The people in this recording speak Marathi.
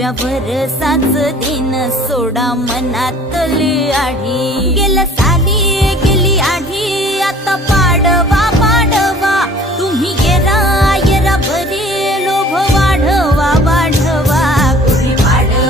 नव्यावर साच दिन सोडा मनातली आढी। गेल्या साली गेली आढी आता पाडवा